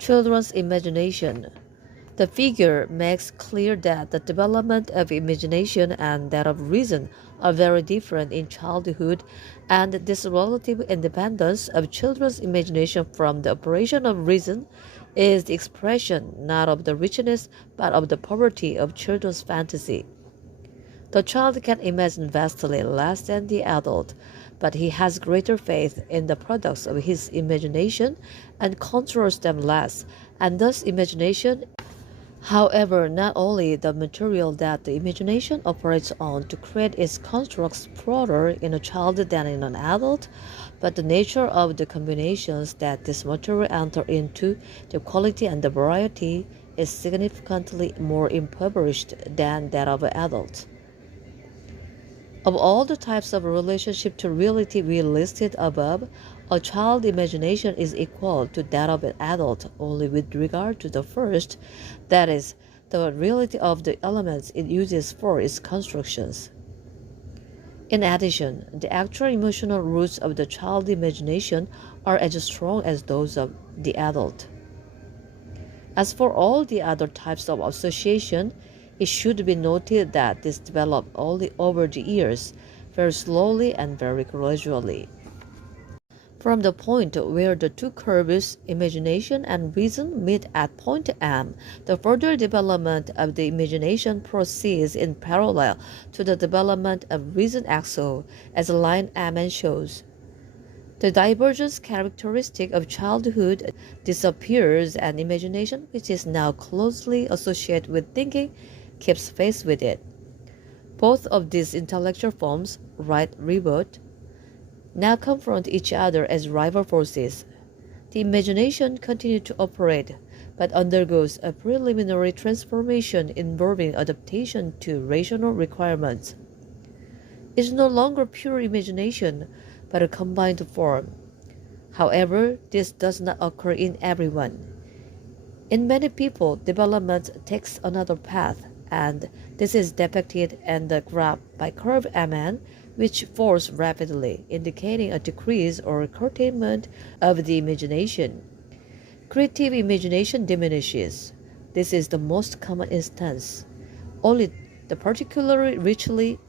Children's imagination. The figure makes clear that the development of imagination and that of reason are very different in childhood, and this relative independence of children's imagination from the operation of reason is the expression not of the richness but of the poverty of children's fantasy. The child can imagine vastly less than the adult, but he has greater faith in the products of his imagination and controls them less, and thus imagination. However, not only the material that the imagination operates on to create its constructs broader in a child than in an adult, but the nature of the combinations that this material enter into, the quality and the variety, is significantly more impoverished than that of an adult. Of all the types of relationship to reality we listed above, a child's imagination is equal to that of an adult only with regard to the first, that is, the reality of the elements it uses for its constructions. In addition, the actual emotional roots of the child's imagination are as strong as those of the adult. As for all the other types of association, it should be noted that this developed only over the years, very slowly and very gradually. From the point where the two curves, imagination and reason, meet at point M, the further development of the imagination proceeds in parallel to the development of reason axle, as line MN shows. The divergence characteristic of childhood disappears, and imagination, which is now closely associated with thinking, keeps pace with it. Both of these intellectual forms, right reboot, now confront each other as rival forces. The imagination continues to operate, but undergoes a preliminary transformation involving adaptation to rational requirements. It is no longer pure imagination, but a combined form. However, this does not occur in everyone. In many people, development takes another path, and this is depicted in the graph by curve MN, which falls rapidly, indicating a decrease or curtailment of the imagination. Creative imagination diminishes. This is the most common instance. Only the particularly richly